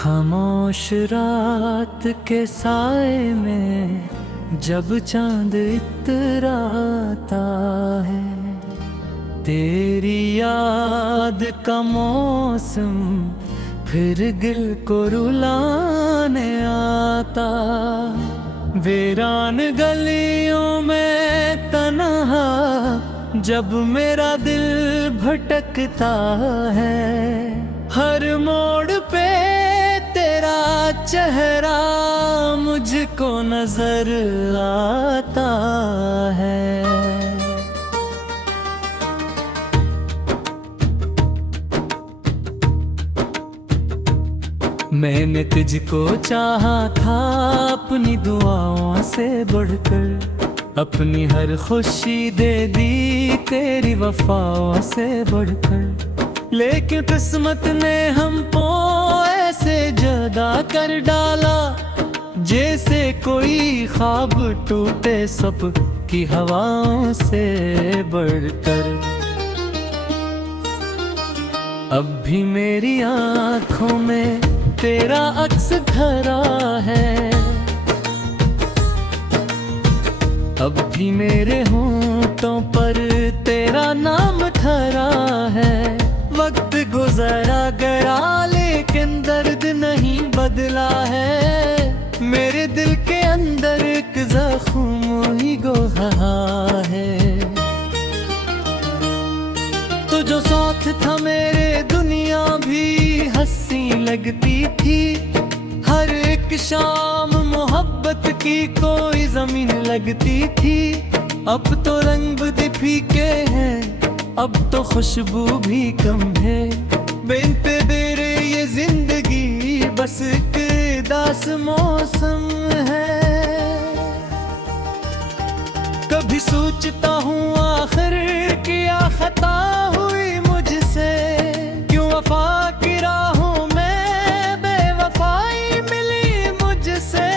खामोश रात के साए में जब चांद इतराता है, तेरी याद का मौसम फिर दिल को रुलाने आता। वीरान गलियों में तन्हा जब मेरा दिल भटकता है, हर मोड़ पे तेरा चेहरा मुझको नजर आता है। मैंने तुझको चाहा था अपनी दुआओं से बढ़कर, अपनी हर खुशी दे दी तेरी वफाओं से बढ़कर। लेकिन किस्मत ने हमको ऐसे जुदा कर डाला, जैसे कोई ख्वाब टूटे सब की हवाओं से बढ़कर। अब भी मेरी आँखों में तेरा अक्स धरा है, अब भी मेरे होंठों पर तेरा नाम धरा है। वक्त गुजरा गया लेकिन दर्द नहीं बदला है, मेरे दिल के अंदर एक जख्म ही गोहा है। तो जो साथ था मेरे दुनिया भी हंसी लगती थी, हर एक शाम मोहब्बत की कोई जमीन लगती थी। अब तो रंग भी फीके हैं, अब तो खुशबू भी कम है। बिन तेरे ये जिंदगी बस एक दास मौसम है। कभी सोचता हूँ आखिर क्या खता हुई मुझसे, क्यों वफा की राहों में बेवफाई मिली मुझसे।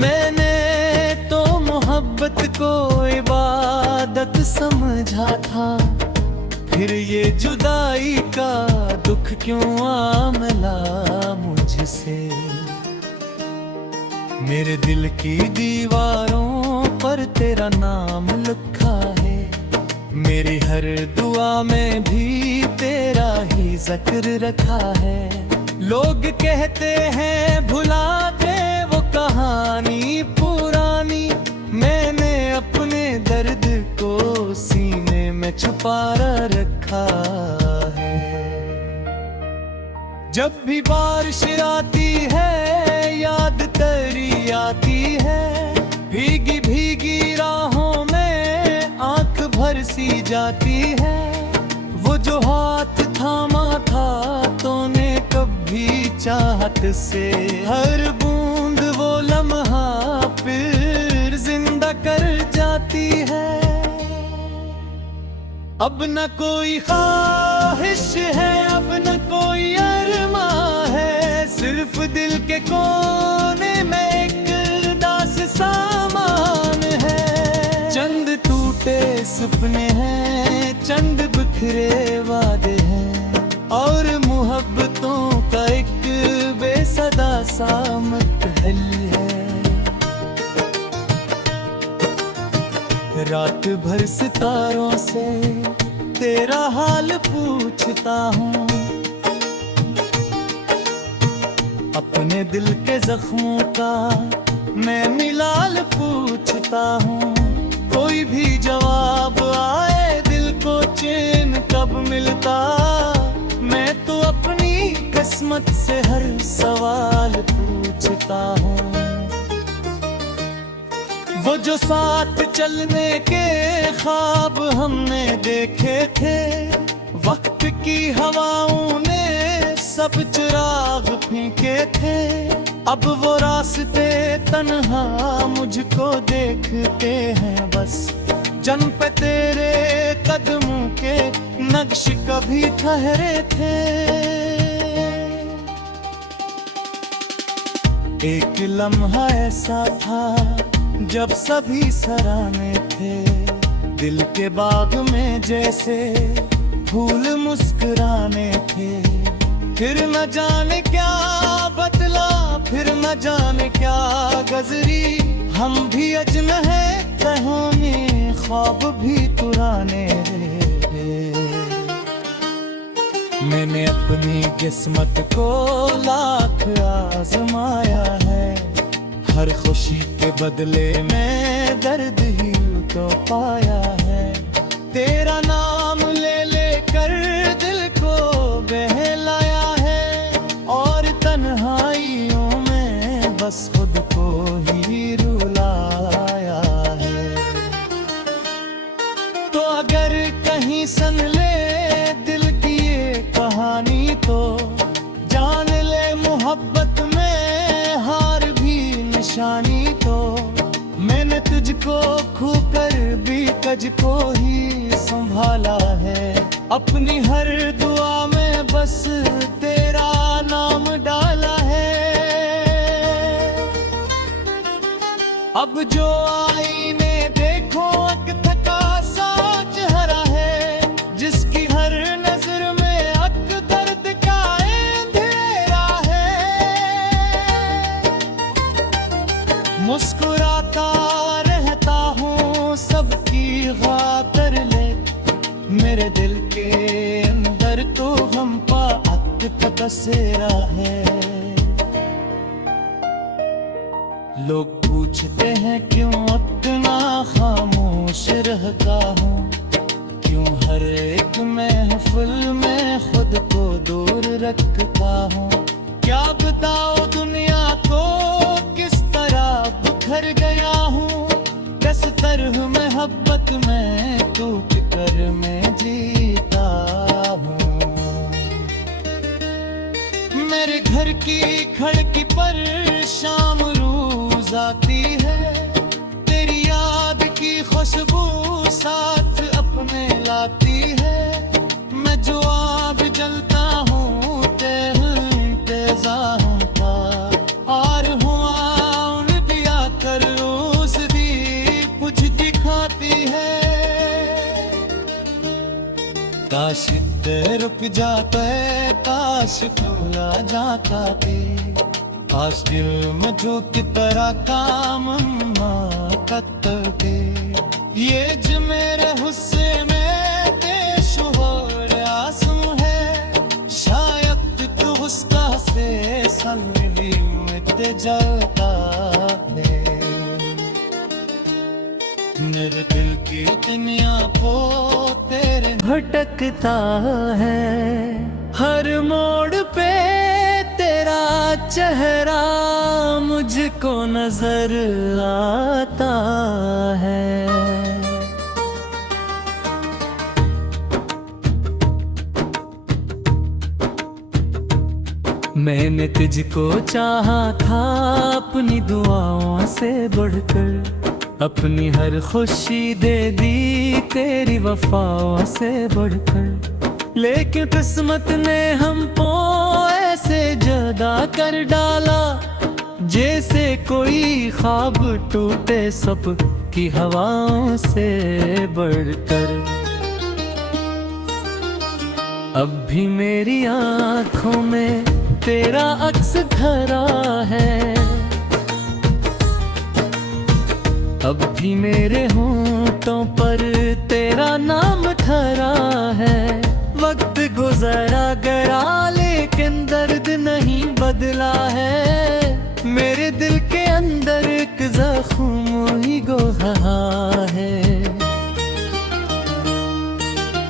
मैंने तो मोहब्बत को इबादत समझा था, फिर ये जुदाई का दुख क्यों आ मिला मुझसे। मेरे दिल की दीवारों पर तेरा नाम लिखा है, मेरी हर दुआ में भी तेरा ही जिक्र रखा है। लोग कहते हैं भुला दे वो कहानी पुरानी, मैंने अपने दर्द को सीने में छुपा रखा है। जब भी बारिश आती है याद तेरी आती है, भीगी भीगी राहों में आंख भर सी जाती है। वो जो हाथ थामा था तूने कभी चाहत से, हर बूंद वो लम्हा फिर जिंदा कर जाती है। अब न कोई ख्वाहिश है, अब न कोई अरमा है, सिर्फ दिल के कोने में एक दास सामान है। चंद टूटे सपने हैं, चंद बिखरे वादे हैं, और मोहब्बतों का एक बेसदा सा महल है। रात भर सितारों से तेरा हाल पूछता हूँ, अपने दिल के जख्मों का मैं मिलाल पूछता हूँ। कोई भी जवाब आए दिल को चैन कब मिलता, मैं तो अपनी किस्मत से हर सवाल पूछता हूँ। वो जो साथ चलने के ख्वाब हमने देखे थे, वक्त की हवाओं ने सब चिराग फेंके थे। अब वो रास्ते तन्हा मुझको देखते हैं बस, जन पे तेरे कदमों के नक्श कभी ठहरे थे। एक लम्हा ऐसा था जब सभी सराहने थे, दिल के बाग में जैसे फूल मुस्कुराने थे। न जाने क्या बदला, फिर न जाने क्या गजरी। हम भी अजन है कहानी, ख्वाब भी पुराने रे। मैंने अपनी किस्मत को लाख आजमाया है, हर खुशी के बदले में दर्द ही तो पाया है। तेरा नाम ले लेकर दिल को बहलाया है, और तन्हाइयों में बस खुद को ही रुलाया है। तो अगर कहीं सन ले दिल की ये कहानी, तो जान ले मोहब्बत में हार भी निशानी। तो मैंने तुझको खूकर भी तुझको ही संभाला है, अपनी हर दुआ में बस तेरा नाम डाला है। अब जो आईने देखो एक थका सा चेहरा है, जिसकी हर नजर में अक दर्द का अंधेरा है। मुस्कुराता रहता हूँ सबकी खातिर ले, मेरे दिल के अंदर तो गम का बसेरा है। लोग पूछते हैं क्यों इतना खामोश रहता हूँ, क्यों हर एक महफिल में खुद को दूर रखता हूँ। क्या बताओ दुनिया को किस तरह बिखर गया हूँ, किस तरह मोहब्बत में टूट कर मैं जीता हूँ। मेरे घर की खिड़की पर शाम रोज आती है, तेरी याद की खुशबू साथ अपने लाती है। मैं जो आग जलता हूँ तेज़ां का, और हुआ उन दिया कर रोज भी कुछ दिखाती है। काश रुक जाता है, काश भूला जाता है, काश दिल में जो की तरह काम करते। ये जो मेरे हुस्से में बेशुमार आंसू है, शायद तो उसका से सनली मिट जाता है। मेरे दिल की दुनिया को तेरे भटकता है, हर मोड़ पे तेरा चेहरा मुझको नजर आता है। मैंने तुझको चाहा था अपनी दुआओं से बढ़कर, अपनी हर खुशी दे दी तेरी वफाओं से बढ़कर। लेकिन किस्मत ने हमको ऐसे जुदा कर डाला, जैसे कोई ख्वाब टूटे सब की हवाओं से बढ़कर। अब भी मेरी आँखों में तेरा अक्स धरा है, अब भी मेरे होंठों पर तेरा नाम ठहरा है। वक्त गुजरा गया लेकिन दर्द नहीं बदला है, मेरे दिल के अंदर एक जख्म ही गोहा है।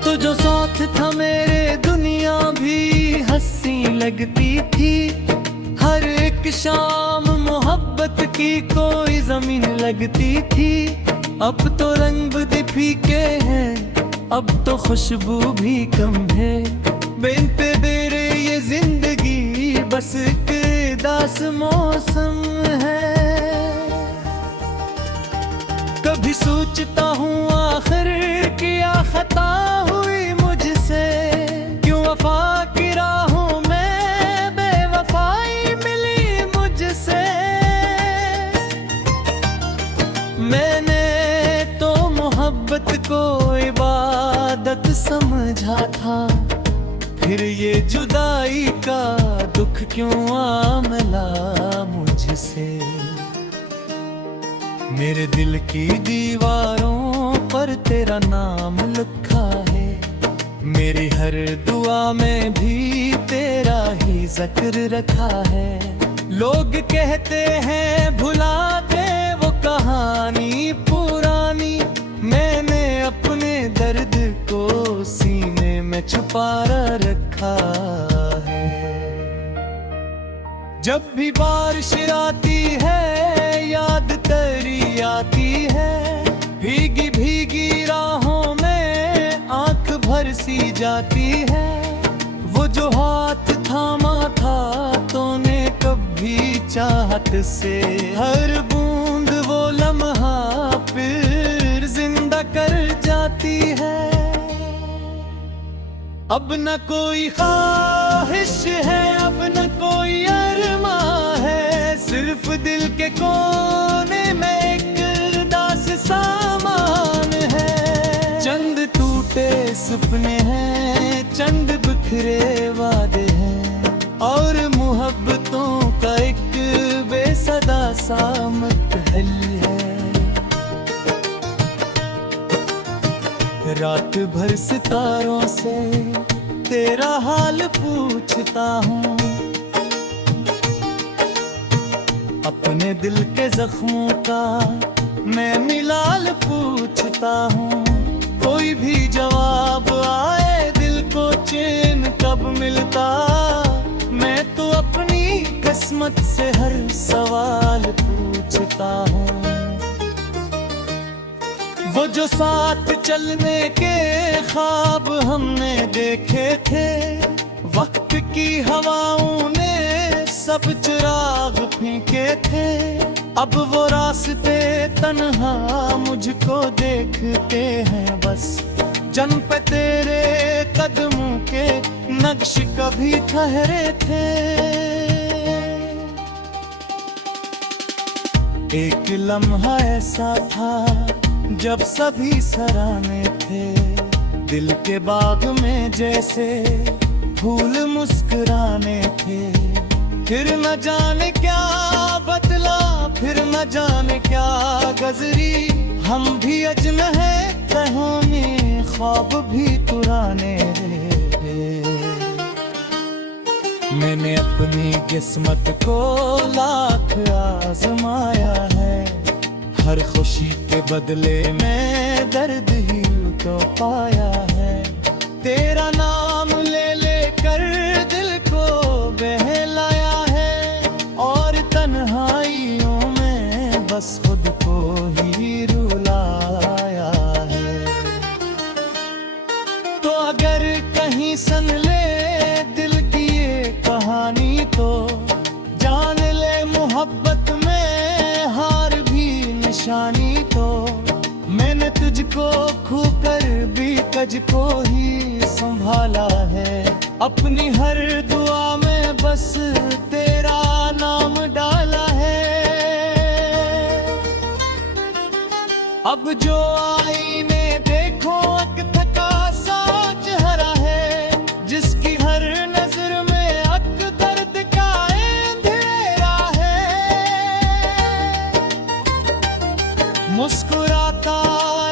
तो जो साथ था मेरे दुनिया भी हंसी लगती थी, हर एक शाम मोहब्बत की कोई जमीन लगती थी। अब तो रंग भी फीके हैं, अब तो खुशबू भी कम है। बिन तेरे ये जिंदगी बस एक दास मौसम है। कभी सोचता हूँ आखिर क्या खता हुई मुझसे, क्यों वफा की राहों में बेवफाई मिली मुझसे। मैंने तो मोहब्बत को इबादत समझा था, फिर ये जुदा जुदाई का दुख क्यों आ मिला मुझसे। मेरे दिल की दीवारों पर तेरा नाम लिखा है, मेरी हर दुआ में भी तेरा ही जिक्र रखा है। लोग कहते हैं भुला दे वो कहानी पुरानी, मैंने अपने दर्द को सीने में छुपा रखा है। जब भी बारिश आती है याद तेरी आती है, भीगी भीगी राहों में आंख भर सी जाती है। वो जो हाथ थामा था तूने कभी चाहत से, हर बूंद वो लम्हा फिर जिंदा कर जाती है। अब न कोई ख्वाहिश है, अब न कोई अरमा है, सिर्फ दिल के कोने में एक दास सामान है। चंद टूटे सपने हैं, चंद बिखरे वादे हैं, और मोहब्बतों का एक बेसदा सा महल है। रात भर सितारों से तेरा हाल पूछता हूँ, अपने दिल के जख्मों का मैं मिलाल पूछता हूँ। कोई भी जवाब आए दिल को चैन कब मिलता, मैं तो अपनी किस्मत से हर सवाल पूछता हूँ। वो जो साथ चलने के ख्वाब हमने देखे थे, वक्त की हवाओं ने सब चिराग फेंके थे। अब वो रास्ते तन्हा मुझको देखते हैं बस, जन पे तेरे कदमों के नक्श कभी ठहरे थे। एक लम्हा ऐसा था जब सभी सराहने थे, दिल के बाग में जैसे फूल मुस्कुराने थे। फिर न जाने क्या बदला, फिर न जाने क्या गजरी, हम भी अजन है कहानी, ख्वाब भी पुराने रे। मैंने अपनी किस्मत को लाख आजमाया है, हर खुशी के बदले में दर्द ही तो पाया है। तेरा नाम ले लेकर दिल को बहलाया है, और तन्हाइयों में बस खुद को ही रुलाया है। तो अगर कहीं सन ले दिल की ये कहानी, तो जान ले मोहब्बत में हार भी निशानी। तो मैंने तुझको खूकर भी तुझको ही संभाला है, अपनी हर दुआ में बस तेरा नाम डाला है। अब जो आईने देखो एक थका सा चेहरा है, जिसकी हर नजर में अक दर्द का अंधेरा है। मुस्कुराता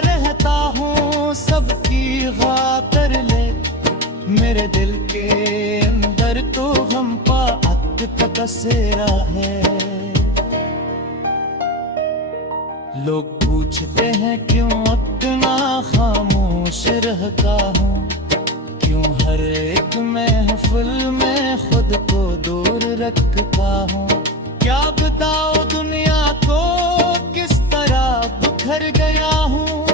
रहता हूँ सबकी खातिर ले, मेरे दिल के अंदर तो गम का अक तकसेरा है। लोग पूछते हैं क्यों इतना खामोश रहता हूँ, क्यों हर एक महफिल में खुद को दूर रखता हूँ। क्या बताओ दुनिया को किस तरह बिखर गया हूँ,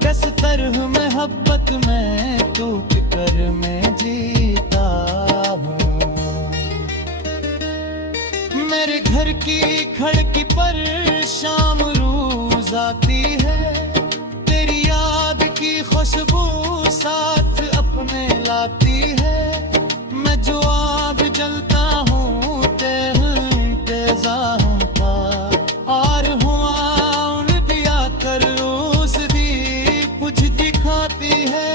किस तरह मोहब्बत में टूट कर मैं जीता हूँ। मेरे घर की खिड़की पर शाम रोज आती है, तेरी याद की खुशबू साथ अपने लाती है। मैं जो आग जलता हूँ तेज़ाम का, और हुआ उन दिया कर उस दी बुझ दिखाती है।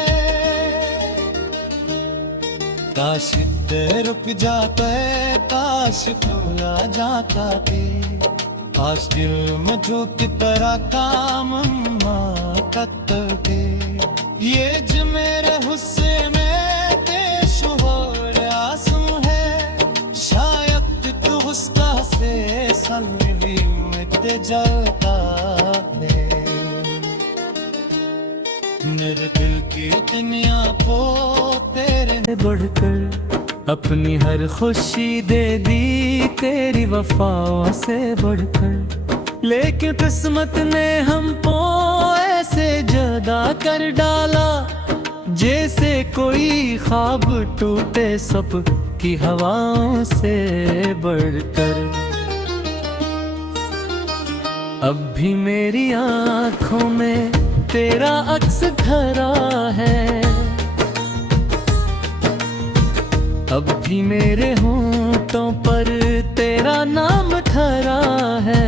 काश दे रुक जाता है, काश तू आ जाता के। आज दिल में जो की तरह काम करते, ये ज मेरे हुस्से में शुहोर आंसू है। शायद तू हुस्का से सलवी मिट जाता है। मेरे दिल की दुनिया को तेरे बढ़कर अपनी हर खुशी दे दी, तेरी वफाओं से बढ़कर। लेकिन किस्मत ने हमको ऐसे जुदा कर डाला, जैसे कोई ख्वाब टूटे सब की हवाओं से बढ़कर। अब भी मेरी आंखों में तेरा अक्स धरा है, अब भी मेरे होंठों पर तेरा नाम धरा है।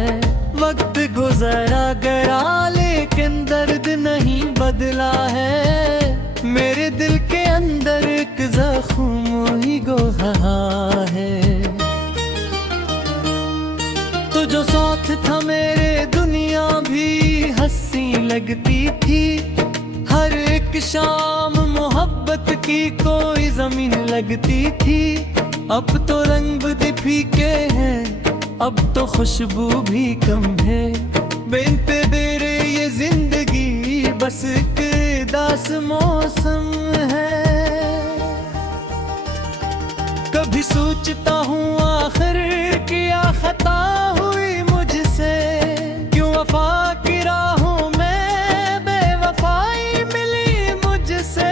वक्त गुजरा गया लेकिन दर्द नहीं बदला है, मेरे दिल के अंदर एक जख्म ही गोहा है। तो जो साथ था मेरे दुनिया भी हंसी लगती थी, हर एक शाम मोहब्बत की कोई जमीन लगती थी। अब तो रंग भी फीके हैं, अब तो खुशबू भी कम है। बिन पे तेरे ये जिंदगी बस एक दास मौसम है। कभी सोचता हूँ आखिर क्या खता हुई मुझसे, क्यों वफा की राहों में बेवफाई मिली मुझसे।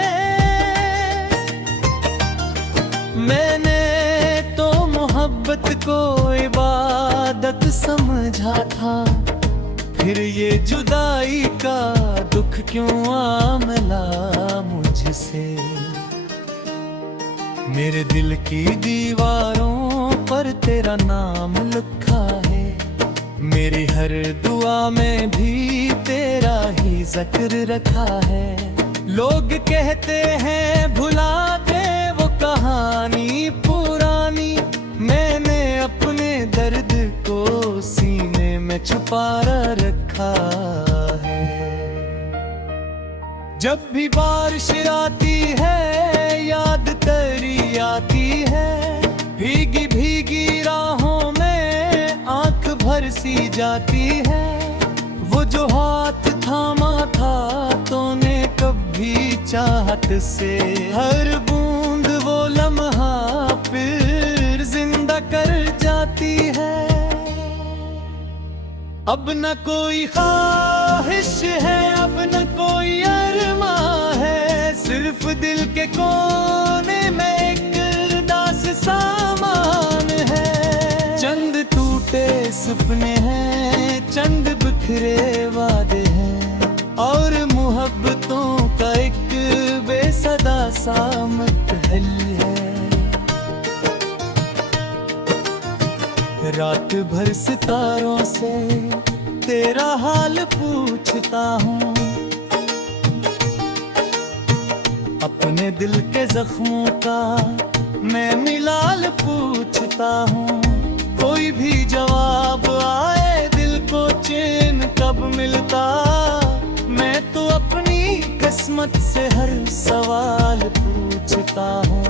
मैंने तो मोहब्बत को इबादत समझा था, फिर ये जुदाई का दुख क्यों आ मिला मुझसे। मेरे दिल की दीवारों पर तेरा नाम लिखा है, मेरी हर दुआ में भी तेरा ही जिक्र रखा है। लोग कहते हैं भुला दे वो कहानी पुरानी, मैंने अपने दर्द को सीने में छुपा रखा है। जब भी बारिश आती है याद तेरी आती है, भीगी भीगी राहों में आंख भर सी जाती है। वो जो हाथ थामा था तूने कभी चाहत से, हर बूंद वो लम्हा फिर जिंदा कर जाती है। अब न कोई ख्वाहिश है, अब न कोई अरमा है, सिर्फ दिल के कोने में एक दास सामान है। चंद टूटे सपने हैं, चंद बिखरे वादे हैं, और मोहब्बतों का एक बेसदा सा महल है। रात भर सितारों से तेरा हाल पूछता हूँ, अपने दिल के जख्मों का मैं मिलाल पूछता हूँ। कोई भी जवाब आए दिल को चैन कब मिलता, मैं तो अपनी किस्मत से हर सवाल पूछता हूँ।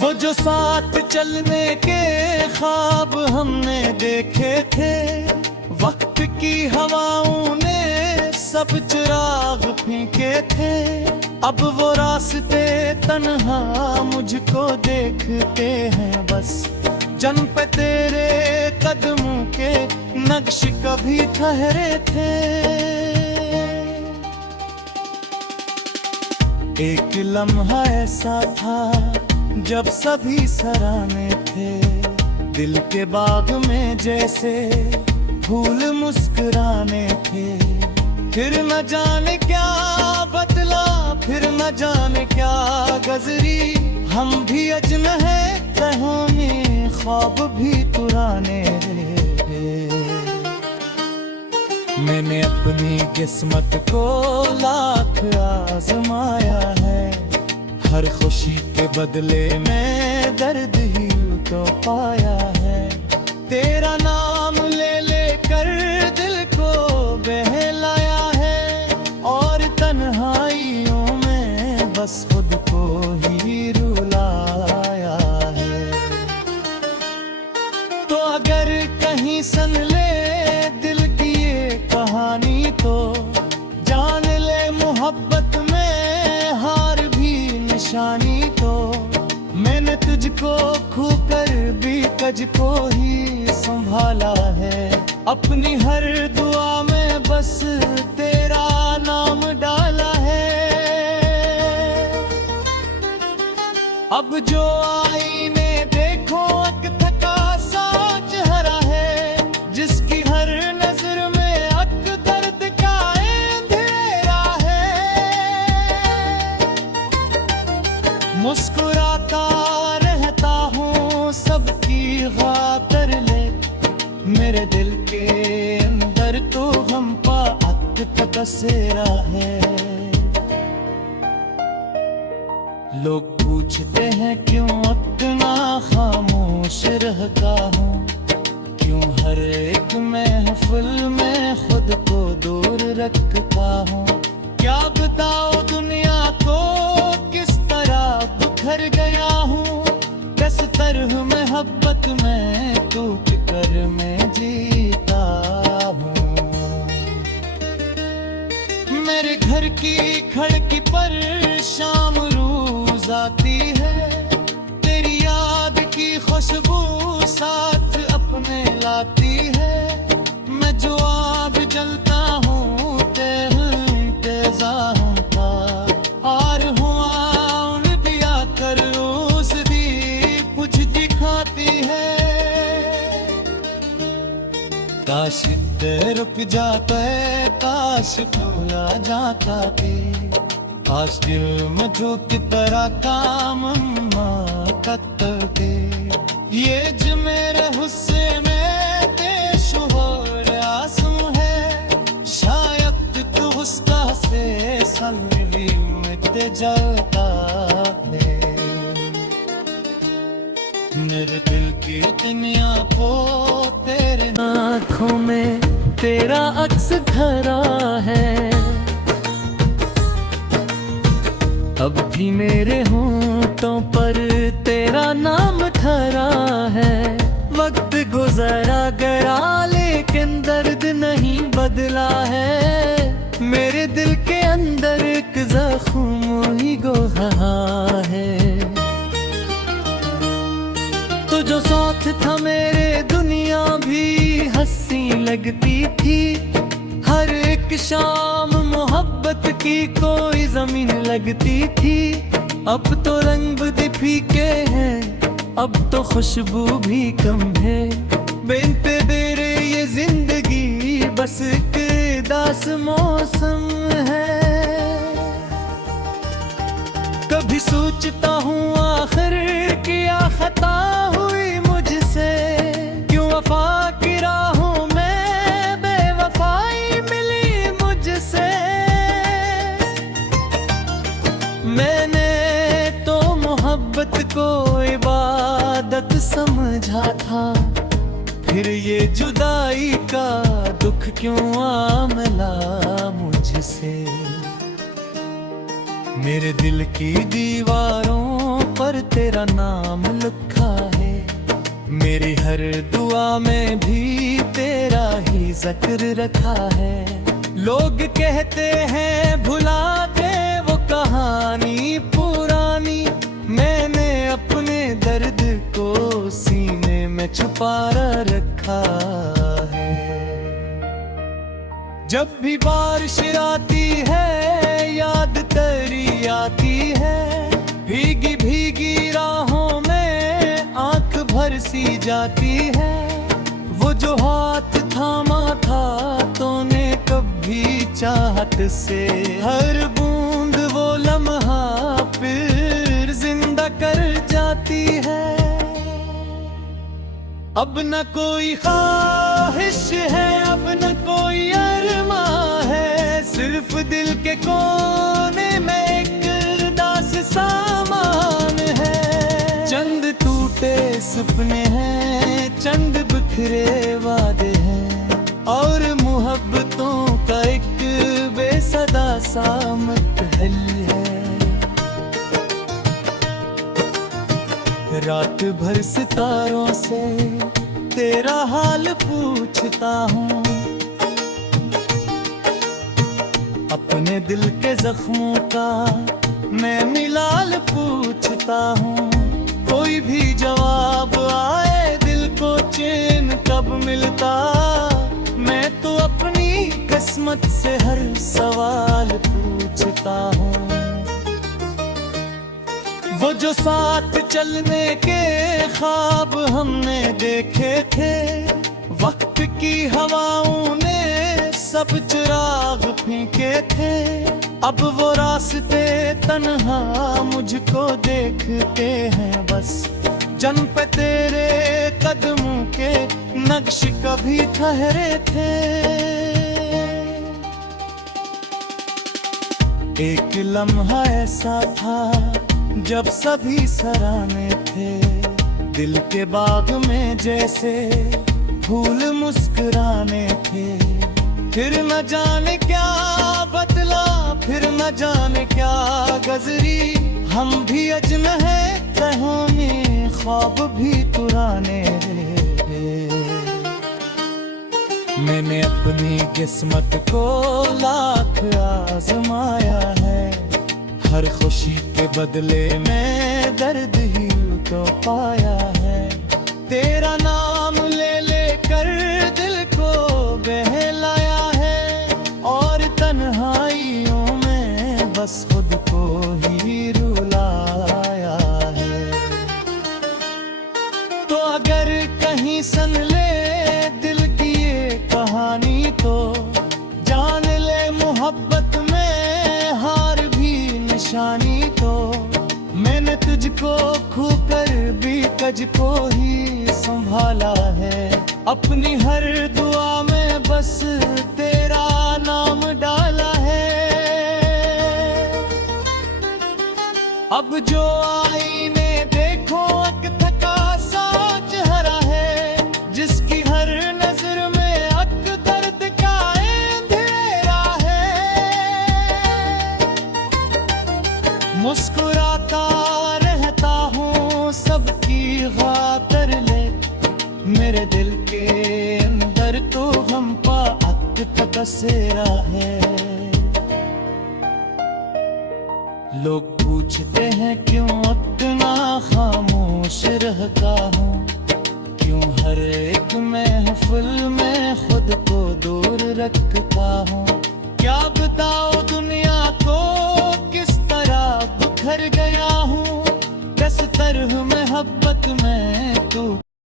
वो जो साथ चलने के ख्वाब हमने देखे थे, वक्त की हवाओं ने सब चिराग फीके थे। अब वो रास्ते तन्हा मुझको देखते हैं बस, जन पे तेरे कदमों के नक्श कभी ठहरे थे। एक लम्हा ऐसा था जब सभी सराहने थे, दिल के बाग में जैसे फूल मुस्कुराने थे। फिर न जाने क्या बदला, फिर न जाने क्या गजरी, हम भी अजन है कहानी, ख्वाब भी पुराने। मैंने अपनी किस्मत को लाख आजमाया है, हर खुशी के बदले में दर्द ही तो पाया है। तेरा नाम ले लेकर दिल को बहलाया है, और तन्हाइयों में बस खुद को ही रुलाया है। तो अगर कहीं सन ले दिल की ये कहानी, तो जान ले मोहब्बत में हार भी निशानी। तो मैंने तुझको खूकर भी तुझको ही संभाला है, अपनी हर दुआ में बस तेरा नाम डाला है। अब जो आईने देखो अक थका सा चेहरा है, जिसकी हर नजर में अक दर्द का अंधेरा है। मुस्कुराता रहता हूँ सबकी खातिर ले, मेरे दिल के अंदर तो हम पा अक बसेरा है। लोग पूछते हैं क्यों इतना खामोश रहता हूँ, क्यों हर एक महफिल में खुद को दूर रखता हूँ। क्या बताओ दुनिया को किस तरह बिखर गया हूँ, किस तरह मोहब्बत में टूट कर मैं जीता हूँ। मेरे घर की खिड़की पर शाम रोज आती है, तेरी याद की खुशबू साथ अपने लाती है। मैं जो आग जलता हूँ तेजाम का, और हुआ उन भी आकर रोज भी कुछ दिखाती है। काश रुक जाता है, काश भूला जाता है, काश दिल में जो की तरह काम करते। ये जो मेरे हुस्से में बेशुमार आंसू है, शायद तो उसका से सनवी मिट जाता है। मेरे दिल की दुनिया को तेरे आँखों में तेरा अक्स धरा है, अब भी मेरे होंठों पर तेरा नाम ठहरा है। वक्त गुजरा गया लेकिन दर्द नहीं बदला है, मेरे दिल के अंदर एक जख्म ही गोहा है। तो जो साथ था मेरे दुनिया भी हंसी लगती थी, हर एक शाम मोहब्बत की कोई जमीन लगती थी। अब तो रंग भी फीके हैं, अब तो खुशबू भी कम है। बिन पे तेरे ये जिंदगी बस एक दास मौसम है। कभी सोचता हूँ आखिर क्या खता हुई मुझसे, क्यों वफा की राहों में बेवफाई मिली मुझसे। मैंने तो मोहब्बत को इबादत समझा था, फिर ये जुदाई का दुख क्यों आ मिला मुझसे। मेरे दिल की दीवारों पर तेरा नाम लिखा है, मेरी हर दुआ में भी तेरा ही जिक्र रखा है। लोग कहते हैं भुला दे वो कहानी पुरानी, मैंने अपने दर्द को सीने में छुपा रखा है। जब भी बारिश आती है याद तेरी आती है, भीगी भीगी राहों में आंख भर सी जाती है। वो जो हाथ थामा था तूने कभी चाहत से, हर बूंद वो लम्हा फिर जिंदा कर जाती है। अब न कोई ख्वाहिश है, अब न कोई अरमा है, सिर्फ दिल के कोने में एक दास सामान है। चंद टूटे सपने हैं, चंद बिखरे वादे हैं, और मोहब्बतों का एक बेसदा सा महल है। रात भर सितारों से तेरा हाल पूछता हूँ, अपने दिल के जख्मों का मैं मिलाल पूछता हूँ। कोई भी जवाब आए दिल को चैन कब मिलता, मैं तो अपनी किस्मत से हर सवाल पूछता हूँ। वो जो साथ चलने के ख्वाब हमने देखे थे, वक्त की हवाओं ने सब चिराग फीके थे। अब वो रास्ते तन्हा मुझको देखते हैं बस, जन्म पे तेरे कदमों के नक्श कभी ठहरे थे। एक लम्हा ऐसा था जब सभी सराहने थे, दिल के बाग में जैसे फूल मुस्कुराने थे। फिर न जाने क्या बदला, फिर न जाने क्या गजरी, हम भी अजन है कहानी, ख्वाब भी पुराने। मैंने अपनी किस्मत को लाख आजमाया है, हर खुशी के बदले में दर्द ही तो पाया है। तेरा नाम ले लेकर दिल को बहलाया है, और तन्हाइयों में बस खुद को ही रुलाया है। तो अगर कहीं सन ले दिल की ये कहानी, तो जान ले मोहब्बत में हार भी निशानी। तो मैंने तुझको खोकर भी तुझको ही संभाला है, अपनी हर दुआ में बस तेरा नाम डाला है। अब जो आईने देखो एक थका सा चेहरा है, जिसकी हर नजर में अक दर्द का अंधेरा है। मुस्कुराता रहता हूँ सबकी खातिर ले, मेरे दिल के अंदर तो गम का अक तकसेरा है। लोग पूछते हैं क्यों इतना खामोश रहता हूँ, क्यों हर एक महफिल में खुद को दूर रखता हूँ। क्या बताओ दुनिया को किस तरह बिखर गया हूँ, किस तरह मोहब्बत में तू